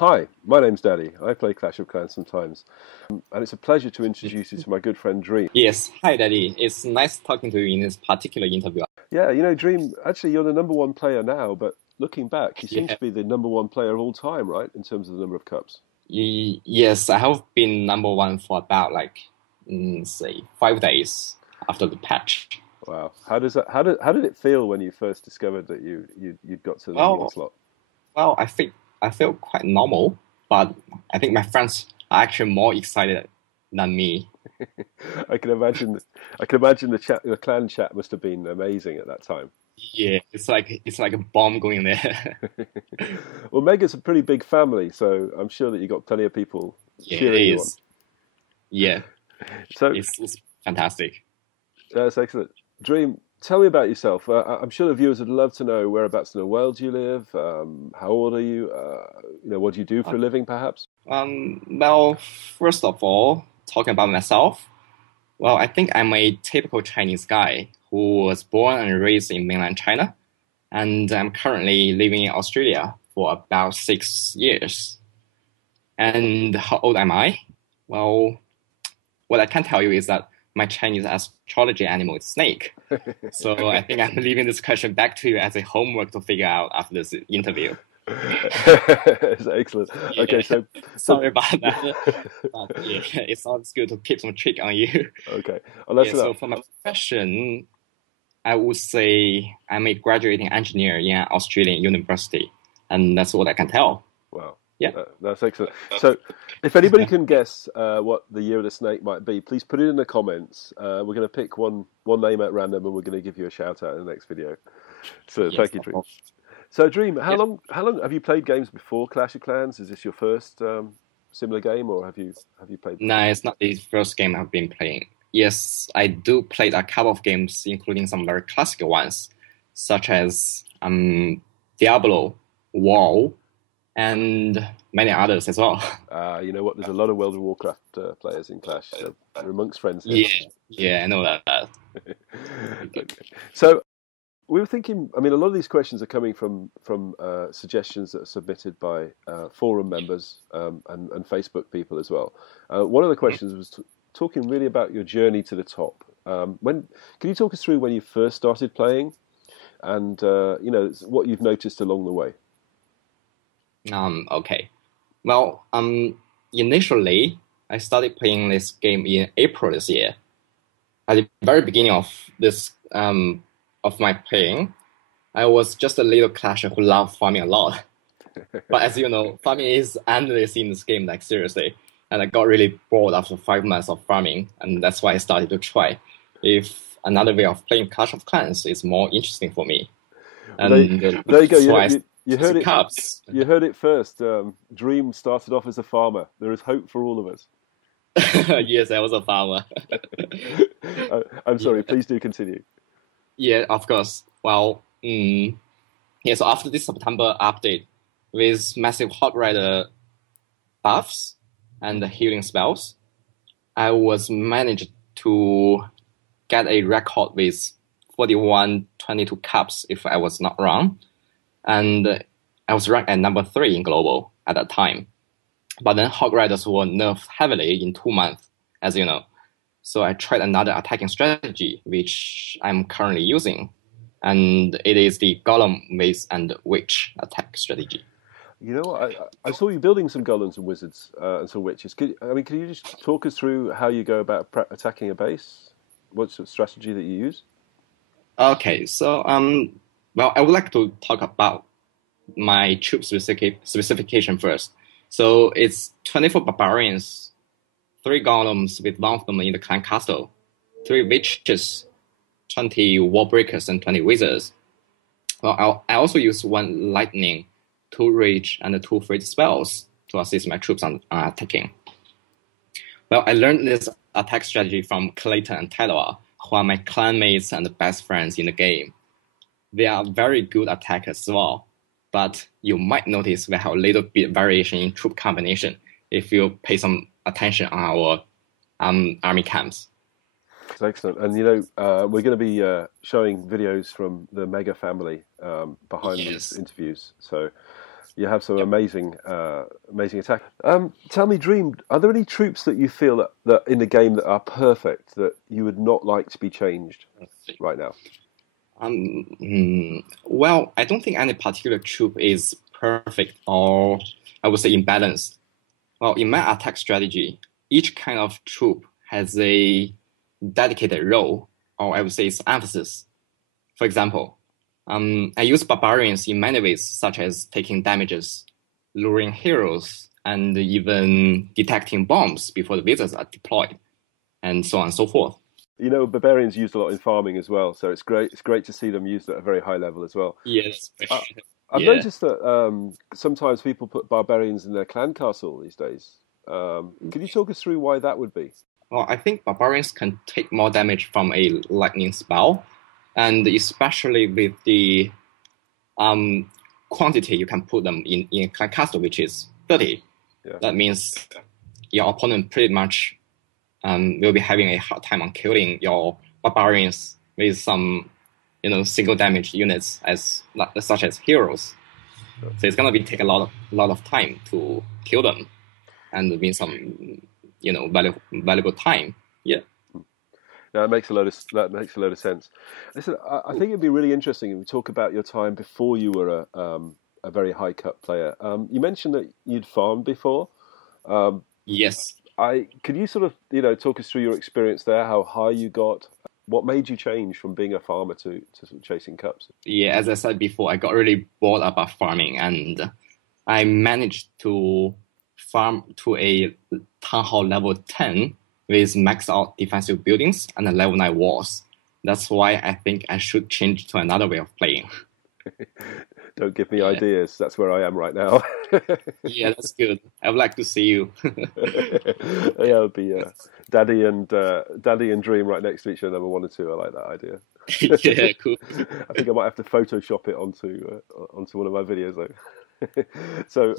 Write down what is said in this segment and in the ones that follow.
Hi, my name's Daddy. I play Clash of Clans sometimes, and it's a pleasure to introduce you to my good friend Dream. Yes, hi Daddy. It's nice talking to you in this particular interview. Yeah, Dream, actually, you're the number one player now, but looking back, you seem Yeah. to be the number one player of all time, right, in terms of the number of cups? Yes, I have been number one for about say 5 days after the patch. Wow. How did it feel when you first discovered that you'd got to the number one Well, slot? well, I feel quite normal, but I think my friends are actually more excited than me. I can imagine I can imagine the clan chat must have been amazing at that time. Yeah, it's like a bomb going there. Well, Mega's a pretty big family, so I'm sure that you got plenty of people Yeah, it cheering you on. is. Yeah, So it's fantastic. that's excellent. Dream, tell me about yourself. I'm sure the viewers would love to know whereabouts in the world you live. How old are you? What do you do for a living, perhaps? Well, first of all, talking about myself. Well, I think I'm a typical Chinese guy who was born and raised in mainland China, and I'm currently living in Australia for about 6 years. And how old am I? Well, what I can tell you is that my Chinese astrology animal is snake. So I think I'm leaving this question back to you as a homework to figure out after this interview. It's excellent. Yeah, Okay, so sorry about that. But yeah, it sounds good to keep some trick on you. okay, well, Yeah, that's so enough. for my profession, I would say I'm a graduating engineer in an Australian university, and that's what I can tell. Wow, Yeah. that's excellent. So, if anybody can guess what the year of the snake might be, please put it in the comments. We're going to pick one name at random, and we're going to give you a shout out in the next video. So, Yes, thank you, of Dream. course. So, Dream, how Yeah. long have you played games before Clash of Clans? Is this your first similar game, or have you played No, before? it's not the first game I've been playing. Yes, I do play a couple of games, including some very classic ones, such as Diablo, WoW, and many others as well. You know what? There's a lot of World of Warcraft players in Clash, so we're amongst friends here. Yeah, yeah, I know that. Okay. Okay. So we were thinking. I mean, a lot of these questions are coming from suggestions that are submitted by forum members and Facebook people as well. One of the Mhm. questions was talking really about your journey to the top. When can you talk us through when you first started playing, and what you've noticed along the way? Okay. Well, initially, I started playing this game in April this year. At the very beginning of my playing, I was just a little clasher who loved farming a lot. But as you know, farming is endless in this game, like seriously. And I got really bored after 5 months of farming, and that's why I started to try if another way of playing Clash of Clans is more interesting for me. Well, And there you go. so I You started heard it. cups. You heard it first. Dream started off as a farmer. There is hope for all of us. Yes, I was a farmer. I'm sorry. Yeah, Please do continue. yeah, of course. Well, yeah, so after this September update with massive hot rider buffs and the healing spells, I was managed to get a record with 4122 cups, if I was not wrong. And I was ranked at number three in global at that time. But then Hog Riders were nerfed heavily in 2 months, as you know. So I tried another attacking strategy, which I'm currently using. And it is the Golem Maze and Witch attack strategy. You know, I saw you building some golems and wizards and some witches. Can you just talk us through how you go about attacking a base? What's the strategy that you use? Okay, so well, I would like to talk about my troop specification first. So it's 24 barbarians, three golems with one of them in the clan castle, three witches, 20 wall breakers, and 20 wizards. Well, I also use one lightning, two rage, and two freeze spells to assist my troops on attacking. Well, I learned this attack strategy from Clayton and Taylor, who are my clanmates and best friends in the game. They are very good attackers as well, but you might notice we have a little bit variation in troop combination if you pay some attention on our army camps. It's excellent. And we're going to be showing videos from the Mega family behind these Yes. interviews. So You have some Yep. amazing attack. Tell me, Dream, are there any troops that you feel that in the game that are perfect that you would not like to be changed Let's see. right now? Well, I don't think any particular troop is perfect or I would say imbalanced. Well, in my attack strategy, each kind of troop has a dedicated role, or I would say its emphasis. For example, I use barbarians in many ways, such as taking damages, luring heroes, and even detecting bombs before the wizards are deployed, and so on and so forth. You know, barbarians used a lot in farming as well, so it's great. It's great to see them used at a very high level as well. Yes, I, I've yeah. noticed that sometimes people put barbarians in their clan castle these days. Can you talk us through why that would be? Well, I think barbarians can take more damage from a lightning spell, and especially with the um, quantity you can put them in clan castle, which is 30. Yeah. That means your opponent pretty much will be having a hard time on killing your barbarians with some, single damage units as such as heroes. Sure. So it's gonna be take a lot of time to kill them, and win some, valuable time. Yeah. No, that makes a load of sense. Listen, I think it'd be really interesting if we talk about your time before you were a very high cut player. You mentioned that you'd farmed before. Um, Yes. could you sort of talk us through your experience there, how high you got, what made you change from being a farmer to sort of chasing cups? Yeah, as I said before, I got really bored about farming, and I managed to farm to a town hall level 10 with max out defensive buildings and a level 9 walls. That's why I think I should change to another way of playing. Don't give me Yeah, ideas. That's where I am right now. yeah, that's good. I would like to see you. Yeah, it would be Daddy and Dream right next to each other, number one and two. I like that idea. Yeah, cool. I think I might have to Photoshop it onto one of my videos though. So,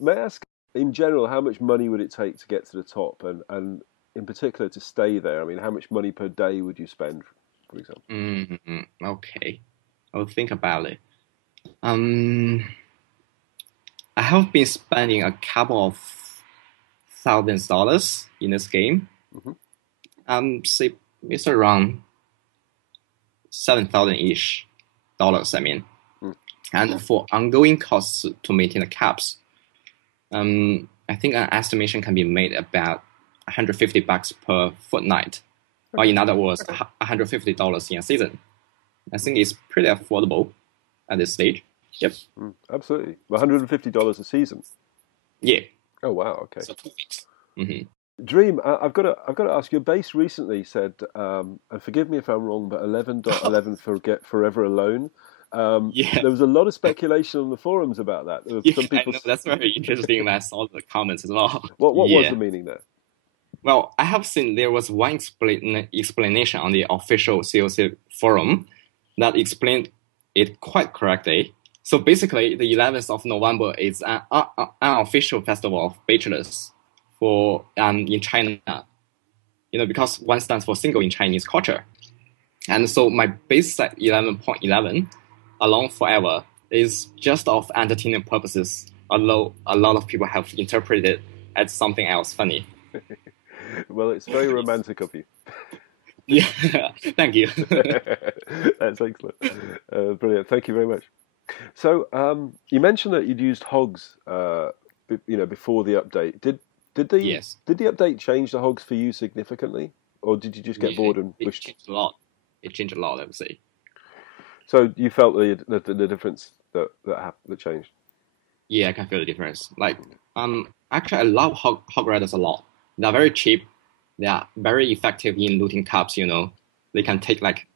may I ask, in general, how much money would it take to get to the top, and in particular to stay there? I mean, how much money per day would you spend, for example? Okay, I'll think about it. Um, I have been spending a couple of $1,000s in this game. Hmm. Say it's around 7,000 ish dollars. I mean, Mm. and for ongoing costs to maintain the caps, I think an estimation can be made about $150 per fortnight, or Okay. in other words, $150 in a season. I think it's pretty affordable at this stage. Yep. Absolutely. $150 a season. Yeah. Oh wow. Okay. So 2 weeks. Hmm. Dream, I've got to ask. Your base recently said, and forgive me if I'm wrong, but 11.11 for get forever alone. Yeah. There was a lot of speculation on the forums about that. There were Yeah, some I people. know. That's very interesting. And I saw the comments as well. What was the Yeah. meaning there? Well, I have seen there was one explanation on the official COC forum that explained it quite correctly. So basically, the 11th of November is an unofficial festival of bachelors for in China. Because one stands for single in Chinese culture. And so my base set 11.11, Alone Forever, is just of entertainment purposes, although a lot of people have interpreted it as something else funny. Well, it's very romantic of you. Yeah, thank you. That's excellent. Brilliant. Thank you very much. So, you mentioned that you'd used hogs, before the update. Yes. Did the update change the hogs for you significantly, or did you just get Yeah, bored and it wished? changed a lot. It changed a lot, I would say. So you felt the difference that changed. Yeah, I can feel the difference. Like, actually, I love hog riders a lot. They're very cheap. They are very effective in looting cups. They can take like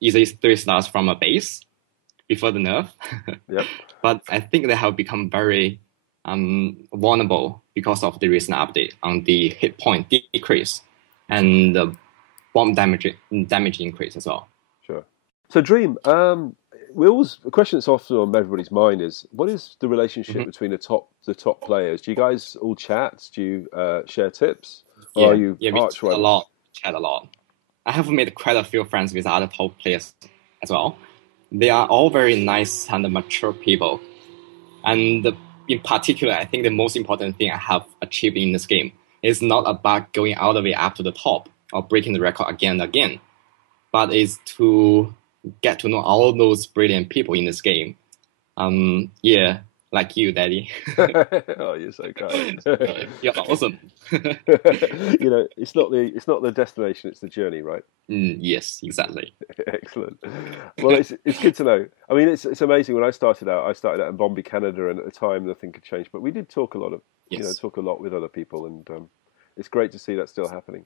easily 3 stars from a base before the nerf. Yep. But I think they have become very vulnerable because of the recent update on the hit point decrease and the bomb damage increase as well. Sure. So, Dream, a question that's often on everybody's mind is, what is the relationship Mhm. between the top players? Do you guys all chat? Do you share tips, or are Yeah, you yeah, we arch chat a rivals? lot, chat a lot. I have made quite a few friends with other top players as well. They are all very nice and mature people. And in particular, I think the most important thing I have achieved in this game is not about going all the way up to the top or breaking the record again and again, but is to get to know all those brilliant people in this game. Yeah, like you, Daddy. Oh, you're so kind. You're awesome. You know, it's not the destination, it's the journey, right? Yes, exactly. Excellent. Well, it's good to know. I mean, it's amazing. When I started out in Bombay, Canada, and at the time nothing could change. But we did talk a lot of, Yes. talk a lot with other people, and it's great to see that still happening.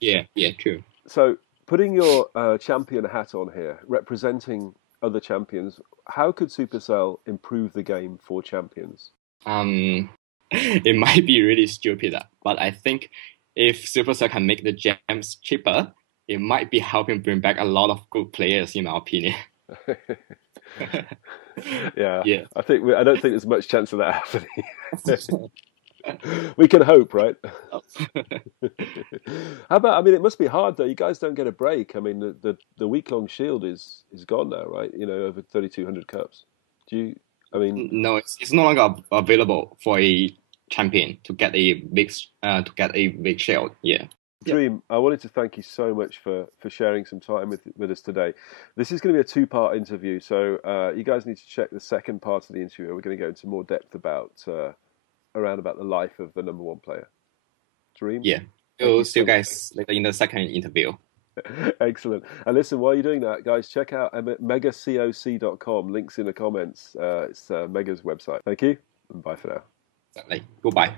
Yeah, yeah, true. So, putting your champion hat on here, representing other champions, how could Supercell improve the game for champions? It might be really stupid, but I think if Supercell can make the gems cheaper, it might be helping bring back a lot of good players, in my opinion. Yeah, Yeah. I don't think there's much chance of that happening. We can hope, right? How about? I mean, it must be hard though. You guys don't get a break. I mean, the week long shield is gone now, right? You know, over 3,200 cups. Do you? I mean, No, it's no longer available for a champion to get a big shield. Yeah. Yeah. Dream, I wanted to thank you so much for sharing some time with us today. This is going to be a two-part interview, so you guys need to check the second part of the interview. We're going to go into more depth about around about the life of the number one player. Dream, Yeah. thank you See you so much. guys later in the second interview. Excellent. And listen, while you're doing that, guys, check out megacoc.com. Links in the comments. It's Mega's website. Thank you, and bye for now. Goodbye.